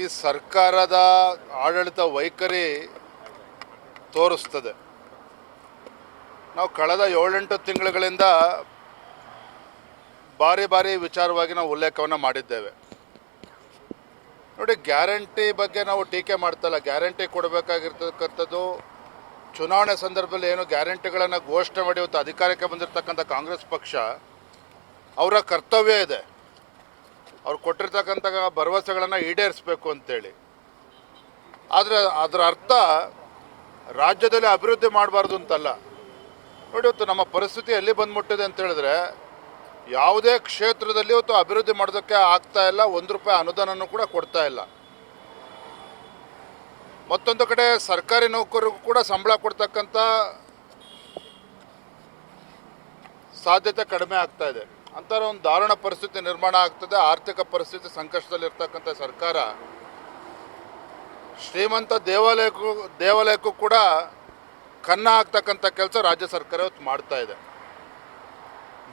ಈ ಸರ್ಕಾರದ ಆಡಳಿತ ವೈಖರಿ ತೋರಿಸ್ತದೆ ನಾವು ಕಳೆದ ಏಳೆಂಟು ತಿಂಗಳುಗಳಿಂದ ಬಾರಿ ಬಾರಿ ವಿಚಾರವಾಗಿ ನಾವು ಉಲ್ಲೇಖವನ್ನು ಮಾಡಿದ್ದೇವೆ ನೋಡಿ ಗ್ಯಾರಂಟಿ ಬಗ್ಗೆ ನಾವು ಟೀಕೆ ಮಾಡ್ತಲ್ಲ ಗ್ಯಾರಂಟಿ ಕೊಡಬೇಕಾಗಿರ್ತಕ್ಕಂಥದ್ದು ಚುನಾವಣೆ ಸಂದರ್ಭದಲ್ಲಿ ಏನು ಗ್ಯಾರಂಟಿಗಳನ್ನು ಘೋಷಣೆ ಮಾಡಿ ಇವತ್ತು ಅಧಿಕಾರಕ್ಕೆ ಬಂದಿರತಕ್ಕಂಥ ಕಾಂಗ್ರೆಸ್ ಪಕ್ಷ ಅವರ ಕರ್ತವ್ಯ ಇದೆ ಅವ್ರು ಕೊಟ್ಟಿರ್ತಕ್ಕಂಥ ಭರವಸೆಗಳನ್ನು ಈಡೇರಿಸಬೇಕು ಅಂತೇಳಿ ಆದರೆ ಅದರ ಅರ್ಥ ರಾಜ್ಯದಲ್ಲಿ ಅಭಿವೃದ್ಧಿ ಮಾಡಬಾರ್ದು ಅಂತಲ್ಲ ನೋಡಿ ಇವತ್ತು ನಮ್ಮ ಪರಿಸ್ಥಿತಿ ಎಲ್ಲಿ ಬಂದ್ಬಿಟ್ಟಿದೆ ಅಂತೇಳಿದ್ರೆ ಅಂತ ಹೇಳಿದ್ರೆ ಯಾವುದೇ ಕ್ಷೇತ್ರದಲ್ಲಿ ಇವತ್ತು ಅಭಿವೃದ್ಧಿ ಮಾಡೋದಕ್ಕೆ ಆಗ್ತಾ ಇಲ್ಲ ಒಂದು ರೂಪಾಯಿ ಅನುದಾನನೂ ಕೂಡ ಕೊಡ್ತಾ ಇಲ್ಲ ಮತ್ತೊಂದು ಕಡೆ ಸರ್ಕಾರಿ ನೌಕರಿಗೂ ಕೂಡ ಸಂಬಳ ಕೊಡ್ತಕ್ಕಂಥ ಸಾಧ್ಯತೆ ಕಡಿಮೆ ಆಗ್ತಾ ಇದೆ ಅಂಥರ ಒಂದು ದಾರುಣ ಪರಿಸ್ಥಿತಿ ನಿರ್ಮಾಣ ಆಗ್ತದೆ ಆರ್ಥಿಕ ಪರಿಸ್ಥಿತಿ ಸಂಕಷ್ಟದಲ್ಲಿರ್ತಕ್ಕಂಥ ಸರ್ಕಾರ ಶ್ರೀಮಂತ ದೇವಾಲಯಕ್ಕೂ ದೇವಾಲಯಕ್ಕೂ ಕೂಡ ಕನ್ನ ಹಾಕ್ತಕ್ಕಂಥ ಕೆಲಸ ರಾಜ್ಯ ಸರ್ಕಾರ ಮಾಡ್ತಾ ಇದೆ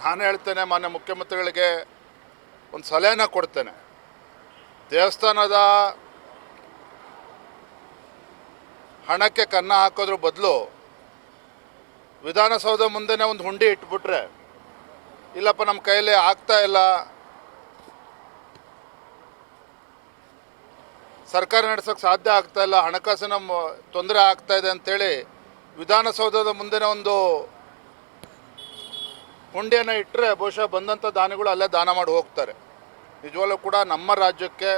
ನಾನು ಹೇಳ್ತೇನೆ ಮಾನ್ಯ ಮುಖ್ಯಮಂತ್ರಿಗಳಿಗೆ ಒಂದು ಸಲಹೆನ ಕೊಡ್ತೇನೆ ದೇವಸ್ಥಾನದ ಹಣಕ್ಕೆ ಕನ್ನ ಹಾಕೋದ್ರ ಬದಲು ವಿಧಾನಸೌಧ ಮುಂದೆನೇ ಒಂದು ಹುಂಡಿ ಇಟ್ಬಿಟ್ರೆ ಇಲ್ಲಪ್ಪ ನಮ್ಮ ಕೈಯಲ್ಲಿ ಆಗ್ತಾ ಇಲ್ಲ ಸರ್ಕಾರ ನಡೆಸೋಕ್ಕೆ ಸಾಧ್ಯ ಆಗ್ತಾ ಇಲ್ಲ ಹಣಕಾಸಿನ ತೊಂದರೆ ಆಗ್ತಾ ಇದೆ ಅಂಥೇಳಿ ವಿಧಾನಸೌಧದ ಮುಂದೆನೇ ಒಂದು ಹುಂಡಿಯನ್ನು ಇಟ್ಟರೆ ಬಹುಶಃ ಬಂದಂಥ ದಾನಿಗಳು ಅಲ್ಲೇ ದಾನ ಮಾಡಿ ಹೋಗ್ತಾರೆ ನಿಜವಾಗ್ಲೂ ಕೂಡ ನಮ್ಮ ರಾಜ್ಯಕ್ಕೆ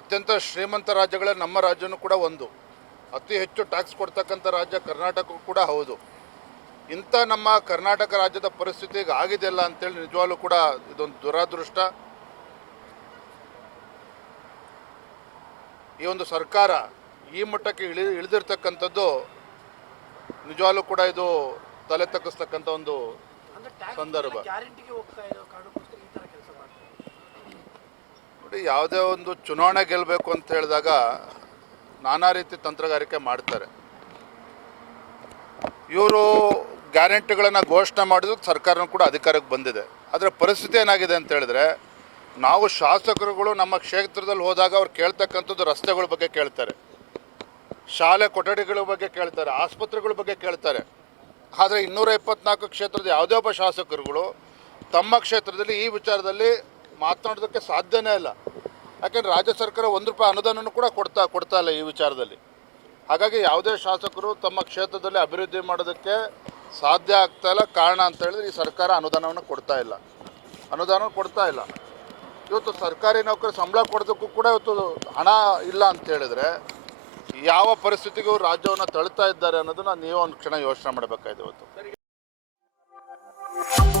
ಅತ್ಯಂತ ಶ್ರೀಮಂತ ರಾಜ್ಯಗಳೇ ನಮ್ಮ ರಾಜ್ಯನೂ ಕೂಡ ಒಂದು ಅತಿ ಹೆಚ್ಚು ಟ್ಯಾಕ್ಸ್ ಕೊಡ್ತಕ್ಕಂಥ ರಾಜ್ಯ ಕರ್ನಾಟಕ ಕೂಡ ಹೌದು ಇಂಥ ನಮ್ಮ ಕರ್ನಾಟಕ ರಾಜ್ಯದ ಪರಿಸ್ಥಿತಿ ಆಗಿದೆಯಲ್ಲ ಅಂತೇಳಿ ನಿಜವಾಗ್ಲೂ ಕೂಡ ಇದೊಂದು ದುರಾದೃಷ್ಟ ಈ ಒಂದು ಸರ್ಕಾರ ಈ ಮಟ್ಟಕ್ಕೆ ಇಳಿ ಇಳಿದಿರ್ತಕ್ಕಂಥದ್ದು ನಿಜವಾಗ್ಲೂ ಕೂಡ ಇದು ತಲೆ ತಗ್ಗಿಸ್ತಕ್ಕಂಥ ಒಂದು ಸಂದರ್ಭ ನೋಡಿ ಯಾವುದೇ ಒಂದು ಚುನಾವಣೆ ಗೆಲ್ಲಬೇಕು ಅಂತ ಹೇಳಿದಾಗ ನಾನಾ ರೀತಿ ತಂತ್ರಗಾರಿಕೆ ಮಾಡ್ತಾರೆ ಇವರು ಗ್ಯಾರಂಟಿಗಳನ್ನು ಘೋಷಣೆ ಮಾಡಿದ್ರು ಸರ್ಕಾರನೂ ಕೂಡ ಅಧಿಕಾರಕ್ಕೆ ಬಂದಿದೆ ಅದರ ಪರಿಸ್ಥಿತಿ ಏನಾಗಿದೆ ಅಂತ ಹೇಳಿದ್ರೆ ನಾವು ಶಾಸಕರುಗಳು ನಮ್ಮ ಕ್ಷೇತ್ರದಲ್ಲಿ ಹೋದಾಗ ಅವ್ರು ಕೇಳ್ತಕ್ಕಂಥದ್ದು ರಸ್ತೆಗಳ ಬಗ್ಗೆ ಕೇಳ್ತಾರೆ ಶಾಲೆ ಕೊಠಡಿಗಳ ಬಗ್ಗೆ ಕೇಳ್ತಾರೆ ಆಸ್ಪತ್ರೆಗಳ ಬಗ್ಗೆ ಕೇಳ್ತಾರೆ ಆದರೆ ಇನ್ನೂರ ಇಪ್ಪತ್ನಾಲ್ಕು ಕ್ಷೇತ್ರದ ಯಾವುದೇ ಒಬ್ಬ ಶಾಸಕರುಗಳು ತಮ್ಮ ಕ್ಷೇತ್ರದಲ್ಲಿ ಈ ವಿಚಾರದಲ್ಲಿ ಮಾತನಾಡೋದಕ್ಕೆ ಸಾಧ್ಯವೇ ಇಲ್ಲ ಯಾಕೆಂದರೆ ರಾಜ್ಯ ಸರ್ಕಾರ ಒಂದು ರೂಪಾಯಿ ಅನುದಾನನೂ ಕೂಡ ಕೊಡ್ತಾ ಕೊಡ್ತಾ ಇಲ್ಲ ಈ ವಿಚಾರದಲ್ಲಿ ಹಾಗಾಗಿ ಯಾವುದೇ ಶಾಸಕರು ತಮ್ಮ ಕ್ಷೇತ್ರದಲ್ಲಿ ಅಭಿವೃದ್ಧಿ ಮಾಡೋದಕ್ಕೆ ಸಾಧ್ಯ ಆಗ್ತಾ ಇಲ್ಲ ಕಾರಣ ಅಂತ ಹೇಳಿದ್ರೆ ಈ ಸರ್ಕಾರ ಅನುದಾನವನ್ನು ಕೊಡ್ತಾ ಇಲ್ಲ ಅನುದಾನ ಕೊಡ್ತಾ ಇಲ್ಲ ಇವತ್ತು ಸರ್ಕಾರಿ ನೌಕರಿ ಸಂಬಳ ಕೊಡೋದಕ್ಕೂ ಕೂಡ ಇವತ್ತು ಹಣ ಇಲ್ಲ ಅಂತ ಹೇಳಿದ್ರೆ ಯಾವ ಪರಿಸ್ಥಿತಿಗೂ ರಾಜ್ಯವನ್ನು ತಳ್ತಾ ಇದ್ದಾರೆ ಅನ್ನೋದನ್ನ ನೀವು ಒಂದು ಕ್ಷಣ ಯೋಚನೆ ಮಾಡಬೇಕಾಯ್ತು ಇವತ್ತು